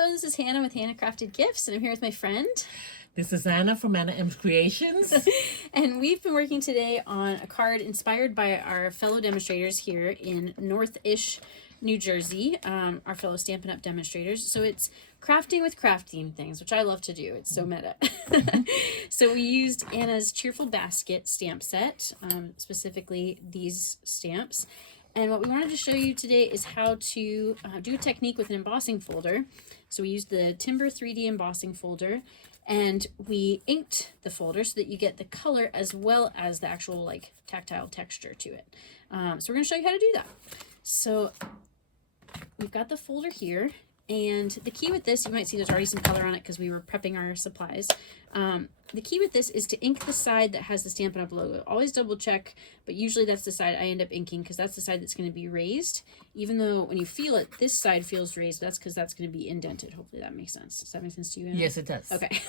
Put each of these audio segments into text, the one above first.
Hello, this is Hannah with Hannah Crafted Gifts, and I'm here with my friend. This is Anna from Anna M's Creations. And we've been working today on a card inspired by our fellow demonstrators here in North-ish New Jersey, our fellow Stampin' Up! Demonstrators. So it's crafting with crafting things, which I love to do. It's so meta. So we used Anna's Cheerful Basket stamp set, specifically these stamps. And what we wanted to show you today is how to do a technique with an embossing folder. So we used the Timber 3D embossing folder, and we inked the folder so that you get the color as well as the actual like tactile texture to it. So we're going to show you how to do that. So we've got the folder here, and the key with this, you might see there's already some color on it because we were prepping our supplies. The key with this is to ink the side that has the Stampin' Up! Logo. Always double check, but usually that's the side I end up inking because that's the side that's going to be raised. Even though when you feel it, this side feels raised, that's because that's going to be indented. Hopefully that makes sense. Does that make sense to you, Anna? Yes, it does. Okay.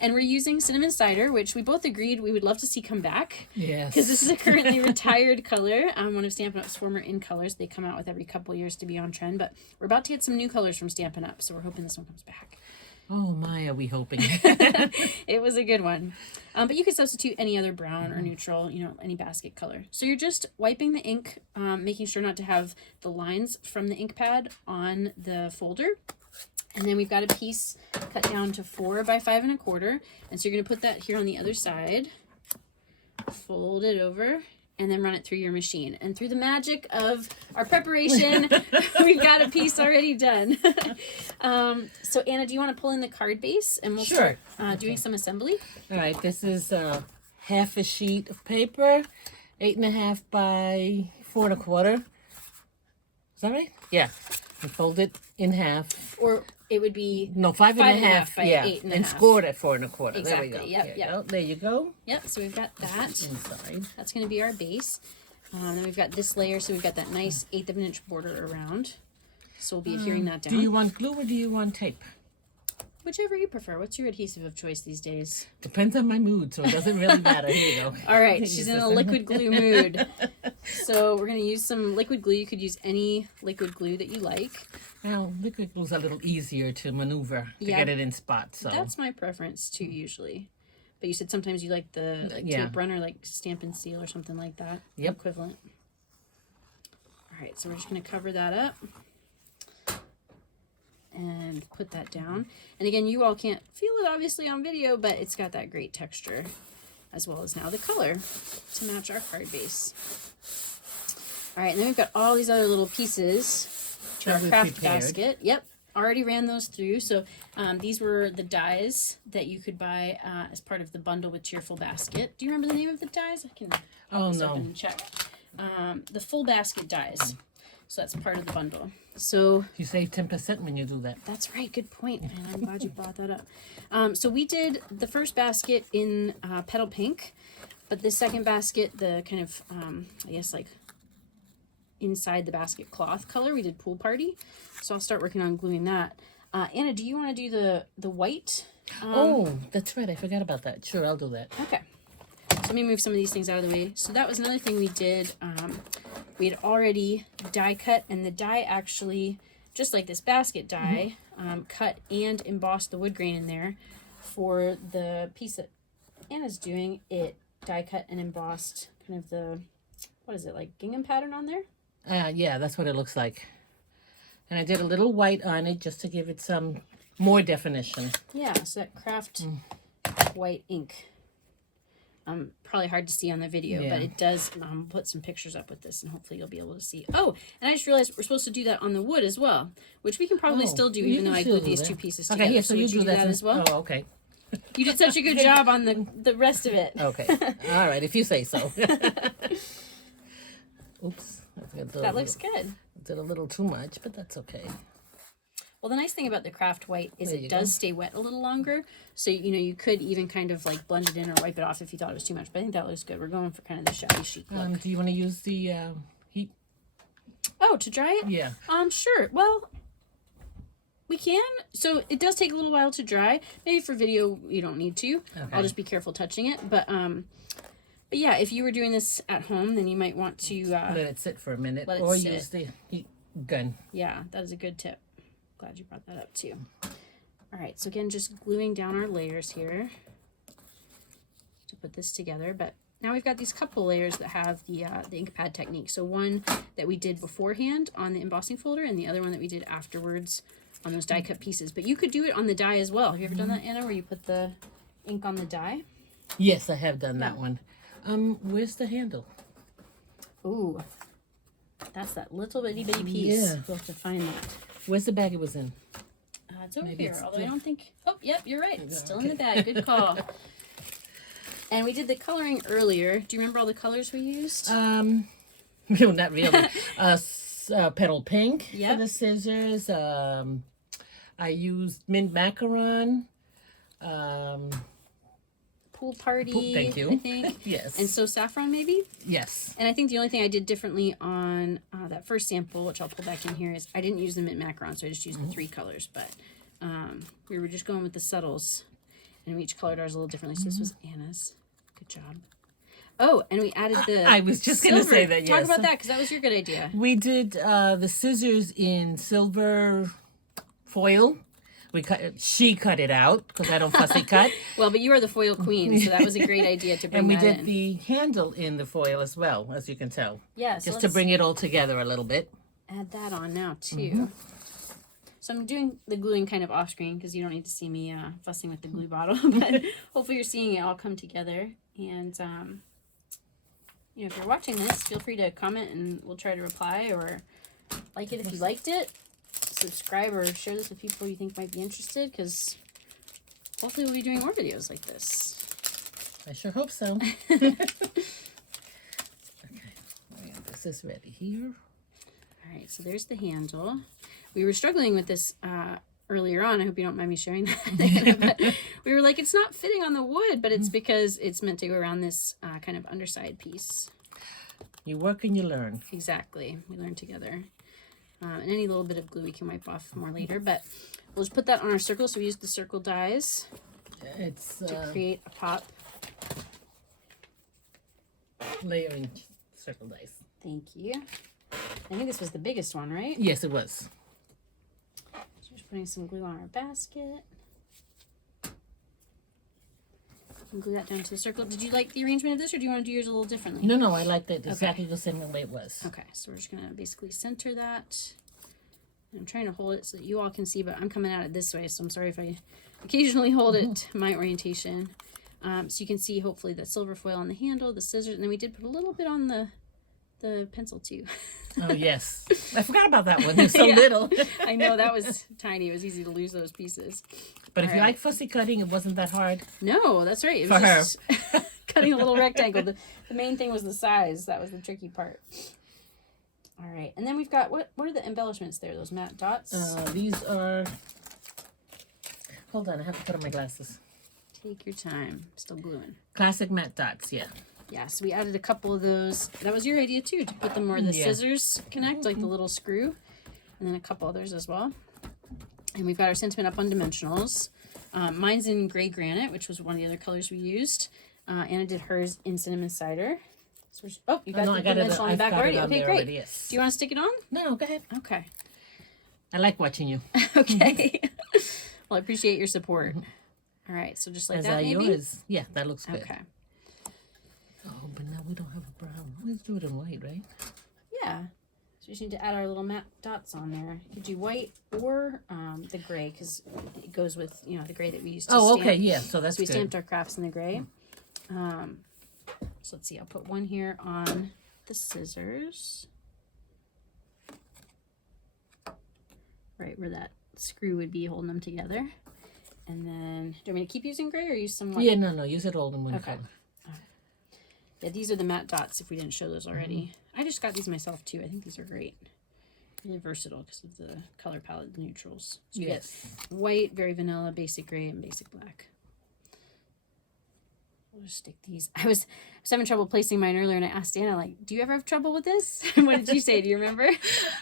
And we're using Cinnamon Cider, which we both agreed we would love to see come back. Yes. Because this is a currently retired color. One of Stampin' Up's former in colors. They come out with every couple years to be on trend, but we're about to get some new colors from Stampin' Up, so we're hoping this one comes back. Oh my, are we hoping? It was a good one. But you could substitute any other brown or neutral, any basket color. So you're just wiping the ink, making sure not to have the lines from the ink pad on the folder. And then we've got a piece cut down to 4 by 5 1/4. And so you're going to put that here on the other side, fold it over, and then run it through your machine. And through the magic of our preparation, we've got a piece already done. So Anna, do you want to pull in the card base and we'll Sure. start doing some assembly? All right, this is half a sheet of paper, 8.5 by 4 1/4. Is that right? Yeah. And fold it in half. Or it would be No, 5.5 by yeah, 8.5. and scored at 4 1/4. Exactly. There we go. Yep, yep. There you go. Yep, so we've got that. Inside. That's going to be our base. Then we've got this layer, so we've got that nice 1/8 of an inch border around. So we'll be adhering that down. Do you want glue or do you want tape? Whichever you prefer. What's your adhesive of choice these days? Depends on my mood, so it doesn't really matter. Here you go. All right, she's in a liquid glue mood. So we're going to use some liquid glue. You could use any liquid glue that you like. Now, liquid glue's a little easier to maneuver to get it in spots. So That's my preference too, usually. But you said sometimes you like the tape runner, like Stampin' Seal or something like that. Yep. Equivalent. All right, so we're just going to cover that up and put that down. And again, you all can't feel it obviously on video, but it's got that great texture as well as now the color to match our card base. All right, and then we've got all these other little pieces to our craft basket. Yep, already ran those through. So these were the dies that you could buy as part of the bundle with Cheerful Basket. Do you remember the name of the dies? I can pop this up and check. The full basket dies. So that's part of the bundle. So you save 10% when you do that. That's right. Good point. And I'm glad you brought that up. So we did the first basket in Petal Pink, but the second basket, the kind of, I guess like inside the basket cloth color, we did Pool Party. So I'll start working on gluing that. Anna, do you want to do the white? Oh, that's right. I forgot about that. Sure, I'll do that. Okay. So let me move some of these things out of the way. So that was another thing we did. We had already die cut, and the die actually, just like this basket die, cut and embossed the wood grain in there. For the piece that Anna's doing, it die cut and embossed kind of the, what is it, like gingham pattern on there? Yeah, that's what it looks like. And I did a little white on it just to give it some more definition. Yeah, so that craft white ink. Probably hard to see on the video, but it does put some pictures up with this, and hopefully you'll be able to see. Oh, and I just realized we're supposed to do that on the wood as well, which we can probably still do, even though I glued these two pieces together. Okay, yeah, so you do that as well? Oh, okay. You did such a good job on the rest of it. Okay. All right, if you say so. Oops. That looks good. Did a little too much, but that's okay. Well, the nice thing about the craft white is it does stay wet a little longer. So, you could even kind of like blend it in or wipe it off if you thought it was too much. But I think that looks good. We're going for kind of the shabby chic look. Do you want to use the heat? Oh, to dry it? Yeah. Sure. Well, we can. So it does take a little while to dry. Maybe for video, you don't need to. Okay. I'll just be careful touching it. But yeah, if you were doing this at home, then you might want to let it sit for a minute, or use the heat gun. Yeah, that is a good tip. glad you brought that up too. All right, so again, just gluing down our layers here to put this together. But now we've got these couple layers that have the ink pad technique. So one that we did beforehand on the embossing folder, and the other one that we did afterwards on those die cut pieces. But you could do it on the die as well. Have you ever done that, Anna, where you put the ink on the die? Yes, I have done that one. Where's the handle? Ooh, that's that little bitty piece. Yeah. We'll have to find that. Where's the bag it was in? It's over Maybe here, it's although I still- don't think... Oh, yep, you're right. It's still in Okay. the bag. Good call. And we did the coloring earlier. Do you remember all the colors we used? No, not really. Petal pink Yep. for the scissors. I used mint macaron. Pool party, Thank you. I think. Yes. And so saffron, maybe? Yes. And I think the only thing I did differently on that first sample, which I'll pull back in here, is I didn't use the mint macaron, so I just used the 3 colors. But we were just going with the subtles, and we each colored ours a little differently. So this was Anna's. Good job. Oh, and we added the I was just going to silver. say that, yes. Talk about that, because that was your good idea. We did the scissors in silver foil. She cut it out because I don't fussy cut. Well, but you are the foil queen, so that was a great idea to bring And we that did in. the handle in the foil as well, as you can tell. Yeah, so Just to let's bring it all together a little bit. add that on now, too. So I'm doing the gluing kind of off screen because you don't need to see me fussing with the glue bottle, but hopefully you're seeing it all come together. And, you know, if you're watching this, feel free to comment and we'll try to reply, or like it if you liked it. Subscribe or share this with people you think might be interested, because hopefully we'll be doing more videos like this. I sure hope so. Okay, this is ready here. All right, so there's the handle. We were struggling with this earlier on. I hope you don't mind me sharing that. But we were like, it's not fitting on the wood, but it's because it's meant to go around this kind of underside piece. You work and you learn. Exactly. We learn together. And any little bit of glue we can wipe off more later. But we'll just put that on our circle. So we used the circle dies It's to create a pop. layering circle dice. Thank you. I think this was the biggest one, right? Yes, it was. So just putting some glue on our basket. And glue that down to the circle. Did you like the arrangement of this, or do you want to do yours a little differently? No, I liked it exactly the same way it was. Okay, so we're just going to basically center that. I'm trying to hold it so that you all can see, but I'm coming at it this way, so I'm sorry if I occasionally hold it my orientation. So you can see, hopefully, the silver foil on the handle, the scissors, and then we did put a little bit on the pencil, too. Oh, yes. I forgot about that one. It's so Yeah. little. I know, that was tiny. It was easy to lose those pieces. But if All you right. like fussy cutting, it wasn't that hard. No, that's right. It For was just cutting a little rectangle. The main thing was the size. That was the tricky part. All right, and then we've got, what are the embellishments there? Those matte dots? These are... Hold on, I have to put on my glasses. Take your time. Still gluing. Classic matte dots, yeah. Yeah, so we added a couple of those. That was your idea too, to put them where the Yeah. scissors connect, like the little screw. And then a couple others as well. And we've got our sentiment up on dimensionals. Mine's in gray granite, which was one of the other colors we used. Anna did hers in cinnamon cider. So oh, you got No, the I got it. dimensional on the I've back got already? it on Okay, there great. already, yes. Do you want to stick it on? No, go ahead. Okay. I like watching you. Okay. Well, I appreciate your support. All right, so just like As that, are maybe? yours. Yeah, that looks good. Okay. Oh, but now we don't have a brown. Let's do it in white, right? Yeah. So we just need to add our little matte dots on there. You could do white or the gray, because it goes with, you know, the gray that we used to Oh, stamp. okay, yeah, so that's So we good. stamped our crafts in the gray. So let's see, I'll put one here on the scissors. Right where that screw would be holding them together. And then, do you want me to keep using gray or use some white? Yeah, no, use it all in one Okay. color. Yeah, these are the matte dots if we didn't show those already. I just got these myself too. I think these are great. Really versatile because of the color palette, the neutrals. So you get Yes. white, very vanilla, basic gray, and basic black. We'll just stick these. I was having trouble placing mine earlier, and I asked Anna, like, do you ever have trouble with this? And what did you say? Do you remember?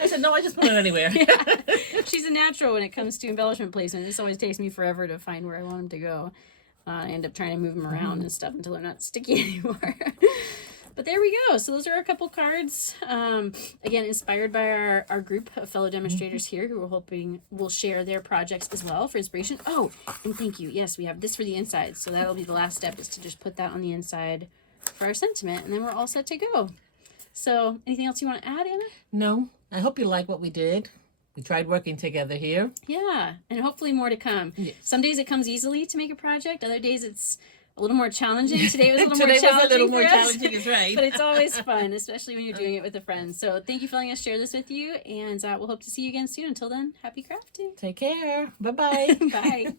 I said, no, I just put it anywhere. Yeah. She's a natural when it comes to embellishment placement. This always takes me forever to find where I want them to go. I end up trying to move them around and stuff until they're not sticky anymore. But there we go. So those are a couple cards. Again, inspired by our group of fellow demonstrators here who are hoping will share their projects as well for inspiration. Oh, and thank you. Yes, we have this for the inside. So that'll be the last step, is to just put that on the inside for our sentiment, and then we're all set to go. So anything else you want to add, Anna? No, I hope you like what we did. We tried working together here. Yeah, and hopefully more to come. Yes. Some days it comes easily to make a project. Other days it's a little more challenging. Today was a little Today more challenging was a little more for us. challenging, is right. But it's always fun, especially when you're doing it with a friend. So thank you for letting us share this with you, and we'll hope to see you again soon. Until then, happy crafting. Take care. Bye-bye. Bye.